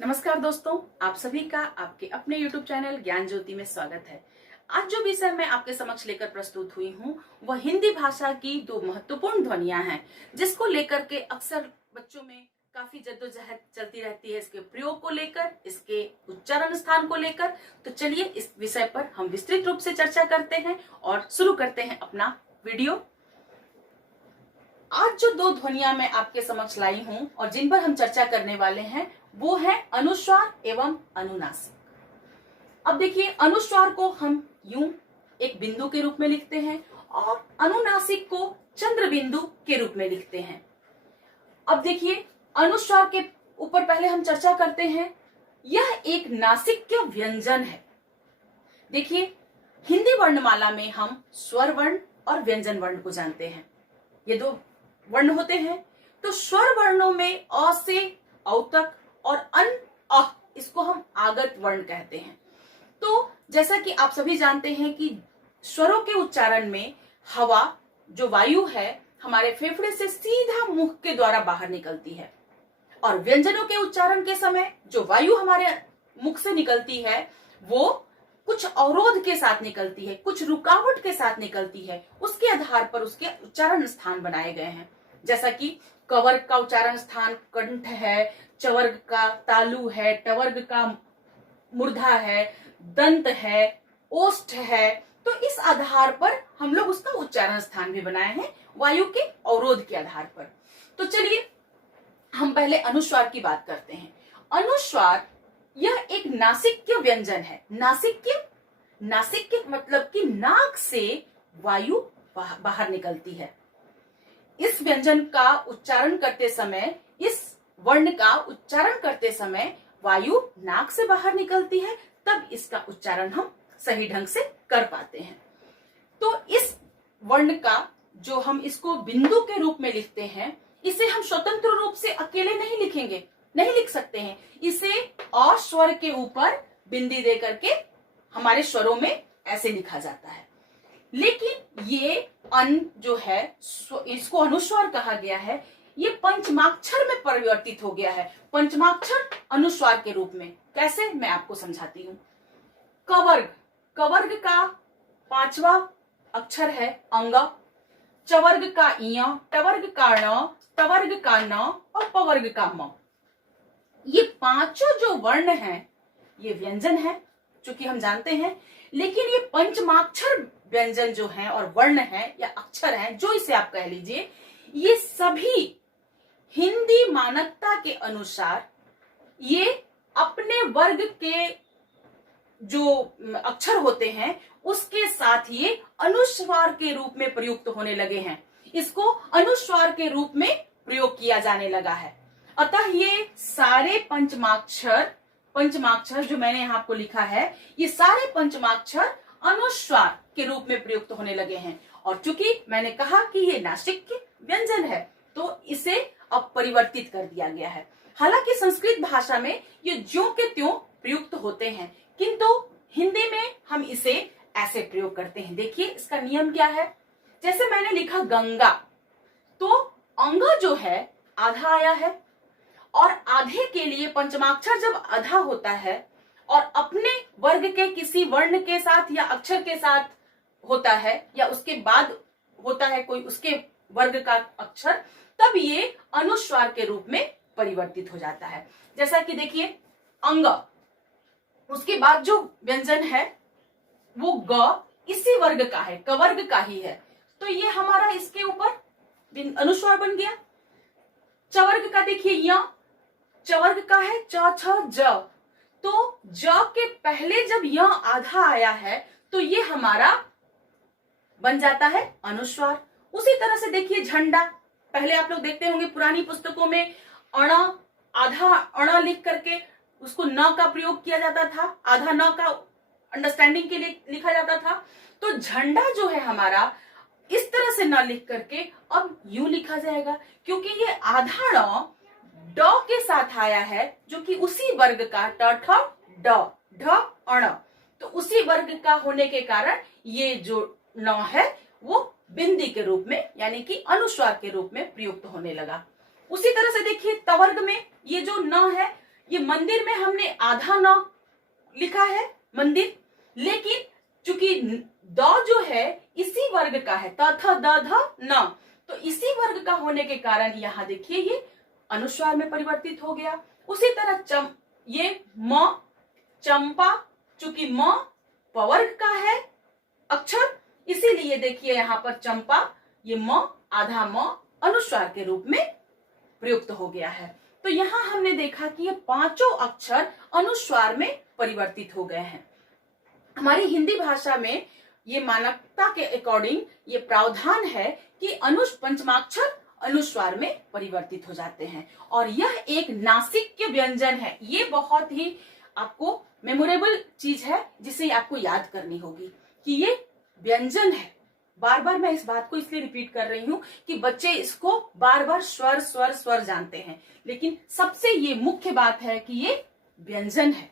नमस्कार दोस्तों, आप सभी का आपके अपने YouTube चैनल ज्ञान ज्योति में स्वागत है। आज जो विषय मैं आपके समक्ष लेकर प्रस्तुत हुई हूँ वह हिंदी भाषा की दो महत्वपूर्ण ध्वनियां हैं, जिसको लेकर के अक्सर बच्चों में काफी जद्दोजहद चलती रहती है, इसके प्रयोग को लेकर, इसके उच्चारण स्थान को लेकर। तो चलिए इस विषय पर हम विस्तृत रूप से चर्चा करते हैं और शुरू करते हैं अपना वीडियो। आज जो दो ध्वनियां मैं आपके समक्ष लाई हूं और जिन पर हम चर्चा करने वाले हैं वो है अनुस्वार एवं अनुनासिक। अब देखिए, अनुस्वार को हम यूं एक बिंदु के रूप में लिखते हैं और अनुनासिक को चंद्र बिंदु के रूप में लिखते हैं। अब देखिए, अनुस्वार के ऊपर पहले हम चर्चा करते हैं। यह एक नासिक्य व्यंजन है। देखिए, हिंदी वर्णमाला में हम स्वर वर्ण और व्यंजन वर्ण को जानते हैं। ये दो वर्ण होते हैं। तो स्वर वर्णों में अ से औ तक और इसको हम आगत वर्ण कहते हैं। तो जैसा कि आप सभी जानते हैं कि स्वरों के उच्चारण में हवा, जो वायु है, हमारे फेफड़े से सीधा मुख के द्वारा बाहर निकलती है और व्यंजनों के उच्चारण के समय जो वायु हमारे मुख से निकलती है वो कुछ अवरोध के साथ निकलती है, कुछ रुकावट के साथ निकलती है। उसके आधार पर उसके उच्चारण स्थान बनाए गए हैं। जैसा कि कवर्ग का उच्चारण स्थान कंठ है, चवर्ग का तालु है, टवर्ग का मूर्धा है, दंत है, ओष्ठ है। तो इस आधार पर हम लोग उसका उच्चारण स्थान भी बनाए हैं, वायु के अवरोध के आधार पर। तो चलिए हम पहले अनुस्वार की बात करते हैं। अनुस्वार यह एक नासिक्य व्यंजन है। नासिक्य मतलब कि नाक से वायु बाहर निकलती है। इस व्यंजन का उच्चारण करते समय, इस वर्ण का उच्चारण करते समय वायु नाक से बाहर निकलती है, तब इसका उच्चारण हम सही ढंग से कर पाते हैं। तो इस वर्ण का जो हम इसको बिंदु के रूप में लिखते हैं, इसे हम स्वतंत्र रूप से अकेले नहीं लिखेंगे, नहीं लिख सकते हैं। इसे अ स्वर के ऊपर बिंदी दे करके हमारे स्वरों में ऐसे लिखा जाता है। लेकिन ये अन जो है, इसको अनुस्वार कहा गया है, ये पंचमाक्षर में परिवर्तित हो गया है, पंचमाक्षर अनुस्वार के रूप में। कैसे, मैं आपको समझाती हूँ। कवर्ग का पांचवा अक्षर है अंग, चवर्ग का इय, टवर्ग का ण, टवर्ग का न और पवर्ग का म। ये पांचों जो वर्ण हैं ये व्यंजन है, चूंकि हम जानते हैं। लेकिन ये पंचमाक्षर व्यंजन जो हैं और वर्ण हैं या अक्षर हैं, जो इसे आप कह लीजिए, ये सभी हिंदी मानकता के अनुसार ये अपने वर्ग के जो अक्षर होते हैं उसके साथ ये अनुस्वार के रूप में प्रयुक्त होने लगे हैं। इसको अनुस्वार के रूप में प्रयोग किया जाने लगा है। अतः ये सारे पंचमाक्षर जो मैंने यहाँ आपको लिखा है, ये सारे पंचमाक्षर अनुस्वार के रूप में प्रयुक्त होने लगे हैं। और चूंकि मैंने कहा कि ये नासिक्य व्यंजन है, तो इसे अब परिवर्तित कर दिया गया है। हालांकि संस्कृत भाषा में ये ज्यों के त्यों प्रयुक्त होते हैं, किंतु हिंदी में हम इसे ऐसे प्रयोग करते हैं। देखिए इसका नियम क्या है। जैसे मैंने लिखा गंगा, तो अंग जो है आधा आया है, और आधे के लिए पंचमाक्षर जब आधा होता है और अपने वर्ग के किसी वर्ण के साथ या अक्षर के साथ होता है या उसके बाद होता है कोई उसके वर्ग का अक्षर, तब ये अनुस्वार के रूप में परिवर्तित हो जाता है। जैसा कि देखिए अंग, उसके बाद जो व्यंजन है वो ग इसी वर्ग का है, कवर्ग का ही है, तो ये हमारा इसके ऊपर अनुस्वार बन गया। चवर्ग का देखिए य, चवर्ग का है च छ ज, तो ज के पहले जब य आधा आया है तो ये हमारा बन जाता है अनुस्वार। उसी तरह से देखिए झंडा, पहले आप लोग देखते होंगे पुरानी पुस्तकों में अण, आधा अण लिख करके उसको न का प्रयोग किया जाता था, आधा न का अंडरस्टैंडिंग के लिए लिखा जाता था। तो झंडा जो है हमारा इस तरह से न लिख करके अब यूं लिखा जाएगा, क्योंकि ये आधा ण ड के साथ आया है, जो कि उसी वर्ग का ट ठ ड ढ अण, तो उसी वर्ग का होने के कारण ये जो न है वो बिंदी के रूप में यानी कि अनुस्वार के रूप में प्रयुक्त होने लगा। उसी तरह से देखिए तवर्ग में ये जो न है, ये मंदिर में हमने आधा न लिखा है मंदिर, लेकिन चूंकि द जो है इसी वर्ग का है, त थ द ध न, तो इसी वर्ग का होने के कारण यहाँ देखिए ये अनुस्वार में परिवर्तित हो गया। उसी तरह ये म चंपा, चूंकि म पवर्ग का है अक्षर, इसीलिए देखिए यहाँ पर चंपा ये म आधा म अनुस्वार के रूप में प्रयुक्त हो गया है। तो यहाँ हमने देखा कि ये पांचों अक्षर अनुस्वार में परिवर्तित हो गए हैं। हमारी हिंदी भाषा में ये मानकता के अकॉर्डिंग ये प्रावधान है कि पंचमाक्षर अनुस्वार में परिवर्तित हो जाते हैं, और यह एक नासिक्य व्यंजन है। ये बहुत ही आपको मेमोरेबल चीज है जिसे आपको याद करनी होगी कि ये व्यंजन है। बार बार मैं इस बात को इसलिए रिपीट कर रही हूँ कि बच्चे इसको बार बार स्वर स्वर स्वर जानते हैं, लेकिन सबसे ये मुख्य बात है कि ये व्यंजन है।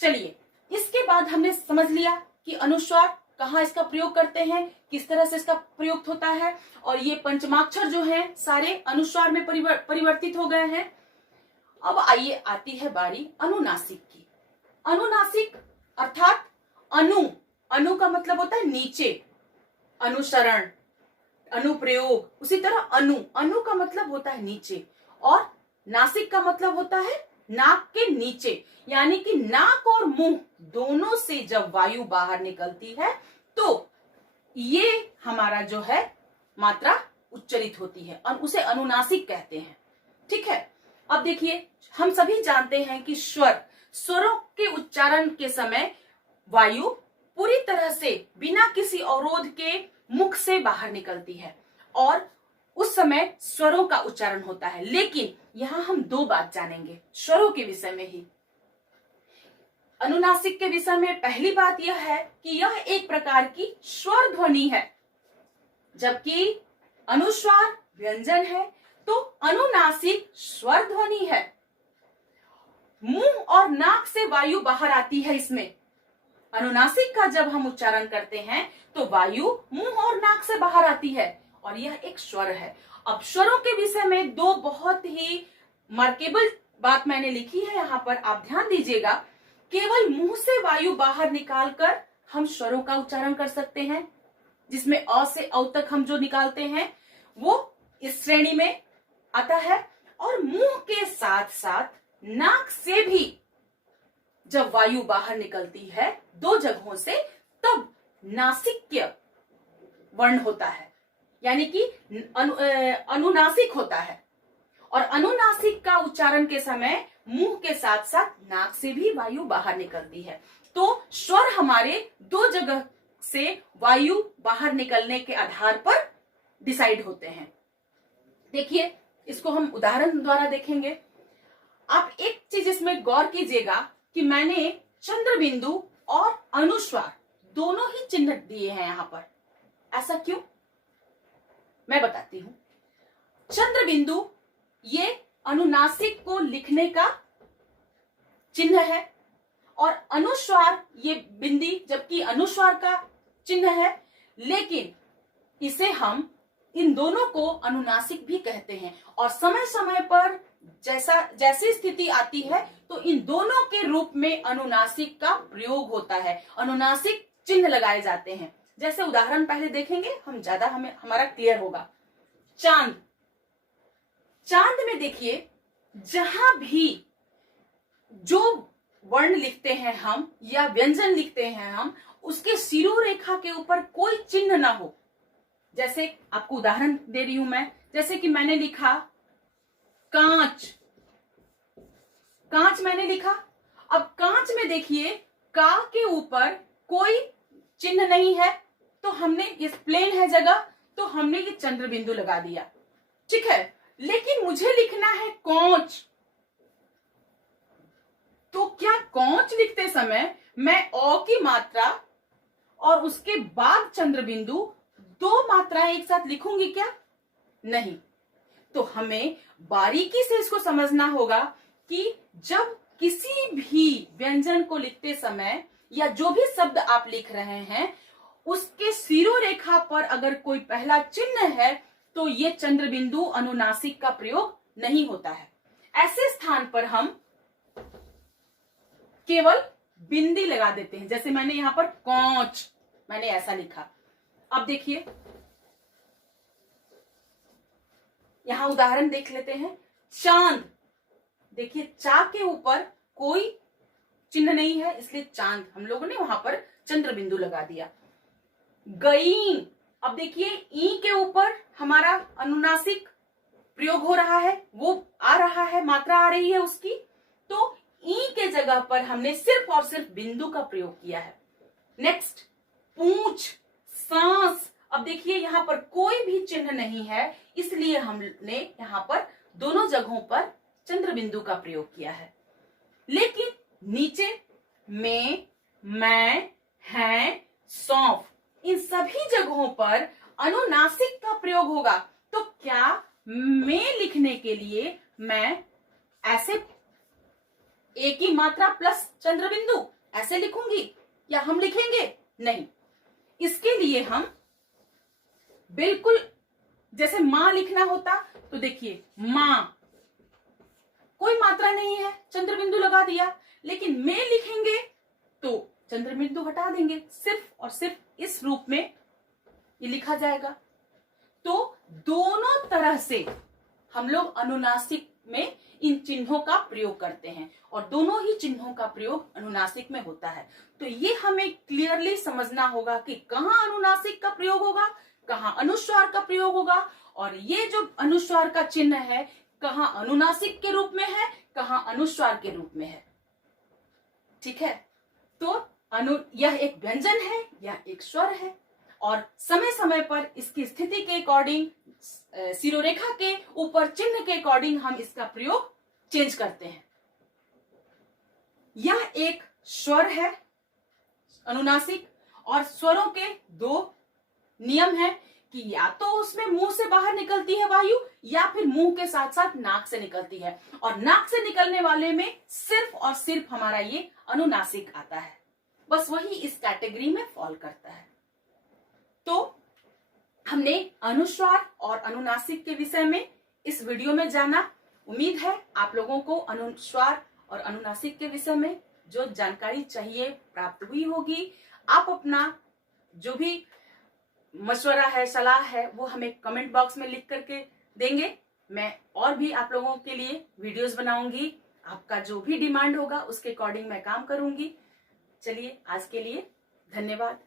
चलिए, इसके बाद हमने समझ लिया कि अनुस्वार कहाँ इसका प्रयोग करते हैं, किस तरह से इसका प्रयोग होता है, और ये पंचमाक्षर जो हैं सारे अनुस्वार में परिवर्तित हो गए हैं। अब आइए आती है बारी अनुनासिक की। अनुनासिक अर्थात अनु का मतलब होता है नीचे, अनुसरण, अनुप्रयोग, उसी तरह अनु का मतलब होता है नीचे, और नासिक का मतलब होता है नाक के नीचे, यानी कि नाक और मुंह दोनों से जब वायु बाहर निकलती है तो ये हमारा जो है मात्रा उच्चरित होती है और उसे अनुनासिक कहते हैं। ठीक है, अब देखिए, हम सभी जानते हैं कि स्वरों के उच्चारण के समय वायु पूरी तरह से बिना किसी अवरोध के मुख से बाहर निकलती है और उस समय स्वरों का उच्चारण होता है। लेकिन यहाँ हम दो बात जानेंगे स्वरों के विषय में ही। अनुनासिक के विषय में पहली बात यह है कि यह एक प्रकार की स्वर ध्वनि है, जबकि अनुस्वार व्यंजन है तो अनुनासिक स्वर ध्वनि है। मुंह और नाक से वायु बाहर आती है इसमें। अनुनासिक का जब हम उच्चारण करते हैं तो वायु मुंह और नाक से बाहर आती है और यह एक स्वर है। अब स्वरों के विषय में दो बहुत ही मार्केबल बात मैंने लिखी है यहाँ पर, आप ध्यान दीजिएगा। केवल मुंह से वायु बाहर निकालकर हम स्वरों का उच्चारण कर सकते हैं, जिसमें अ से औ तक हम जो निकालते हैं वो इस श्रेणी में आता है, और मुंह के साथ साथ नाक से भी जब वायु बाहर निकलती है दो जगहों से, तब नासिक्य वर्ण होता है, यानी कि अनुनासिक होता है। और अनुनासिक का उच्चारण के समय मुंह के साथ साथ नाक से भी वायु बाहर निकलती है। तो स्वर हमारे दो जगह से वायु बाहर निकलने के आधार पर डिसाइड होते हैं। देखिए, इसको हम उदाहरण द्वारा देखेंगे। आप एक चीज इसमें गौर कीजिएगा कि मैंने चंद्र बिंदु और अनुस्वार दोनों ही चिन्ह दिए हैं यहां पर। ऐसा क्यों, मैं बताती हूं। चंद्र बिंदु ये अनुनासिक को लिखने का चिन्ह है और अनुस्वार ये बिंदी जबकि अनुस्वार का चिन्ह है, लेकिन इसे हम इन दोनों को अनुनासिक भी कहते हैं। और समय समय पर जैसी स्थिति आती है तो इन दोनों के रूप में अनुनासिक का प्रयोग होता है, अनुनासिक चिन्ह लगाए जाते हैं। जैसे उदाहरण पहले देखेंगे, हम ज्यादा हमारा क्लियर होगा। चांद में देखिए, जहां भी जो वर्ण लिखते हैं हम या व्यंजन लिखते हैं हम, उसके सिरों रेखा के ऊपर कोई चिन्ह ना हो। जैसे आपको उदाहरण दे रही हूं मैं, जैसे कि मैंने लिखा कांच, कांच मैंने लिखा। अब कांच में देखिए का के ऊपर कोई चिन्ह नहीं है, तो हमने इस प्लेन है जगह, तो हमने ये चंद्र बिंदु लगा दिया। ठीक है, लेकिन मुझे लिखना है कौच, तो क्या कौच लिखते समय मैं अ की मात्रा और उसके बाद चंद्र बिंदु दो मात्राएं एक साथ लिखूंगी क्या? नहीं। तो हमें बारीकी से इसको समझना होगा कि जब किसी भी व्यंजन को लिखते समय या जो भी शब्द आप लिख रहे हैं, उसके सिरों रेखा पर अगर कोई पहला चिन्ह है तो ये चंद्र बिंदु अनुनासिक का प्रयोग नहीं होता है। ऐसे स्थान पर हम केवल बिंदी लगा देते हैं। जैसे मैंने यहां पर कोंच, मैंने ऐसा लिखा। अब देखिए यहां उदाहरण देख लेते हैं। चांद, देखिए चा के ऊपर कोई चिन्ह नहीं है, इसलिए चांद हम लोगों ने वहां पर चंद्र बिंदु लगा दिया। गई, अब देखिए ई के ऊपर हमारा अनुनासिक प्रयोग हो रहा है, वो आ रहा है, मात्रा आ रही है उसकी, तो ई के जगह पर हमने सिर्फ और सिर्फ बिंदु का प्रयोग किया है। नेक्स्ट, पूंछ, सांस, अब देखिए यहां पर कोई भी चिन्ह नहीं है, इसलिए हमने यहां पर दोनों जगहों पर चंद्र बिंदु का प्रयोग किया है। लेकिन नीचे में, मैं, हैं, सौंफ, इन सभी जगहों पर अनुनासिक का प्रयोग होगा। तो क्या में लिखने के लिए मैं ऐसे एक ही मात्रा प्लस चंद्र बिंदु ऐसे लिखूंगी या हम लिखेंगे? नहीं, इसके लिए हम बिल्कुल जैसे मां लिखना होता तो देखिए मां, कोई मात्रा नहीं है, चंद्र बिंदु लगा दिया। लेकिन में लिखेंगे तो चंद्र बिंदु हटा देंगे, सिर्फ और सिर्फ इस रूप में ये लिखा जाएगा। तो दोनों तरह से हम लोग अनुनासिक में इन चिन्हों का प्रयोग करते हैं और दोनों ही चिन्हों का प्रयोग अनुनासिक में होता है। तो ये हमें क्लियरली समझना होगा कि कहाँ अनुनासिक का प्रयोग होगा, कहाँ अनुस्वार का प्रयोग होगा, और ये जो अनुस्वार का चिन्ह है कहाँ अनुनासिक के रूप में है, कहाँ अनुस्वार के रूप में है। ठीक है, तो यह एक व्यंजन है, यह एक स्वर है, और समय समय पर इसकी स्थिति के अकॉर्डिंग, शिरोरेखा के ऊपर चिन्ह के अकॉर्डिंग हम इसका प्रयोग चेंज करते हैं। यह एक स्वर है अनुनासिक, और स्वरों के दो नियम है कि या तो उसमें मुंह से बाहर निकलती है वायु, या फिर मुंह के साथ साथ नाक से निकलती है, और नाक से निकलने वाले में सिर्फ और सिर्फ हमारा ये अनुनासिक आता है, बस वही इस कैटेगरी में फॉल करता है। तो हमने अनुस्वार और अनुनासिक के विषय में इस वीडियो में जाना। उम्मीद है आप लोगों को अनुस्वार और अनुनासिक के विषय में जो जानकारी चाहिए प्राप्त हुई होगी। आप अपना जो भी मशवरा है, सलाह है, वो हमें कमेंट बॉक्स में लिख करके देंगे। मैं और भी आप लोगों के लिए वीडियोस बनाऊंगी, आपका जो भी डिमांड होगा उसके अकॉर्डिंग मैं काम करूंगी। चलिए आज के लिए धन्यवाद।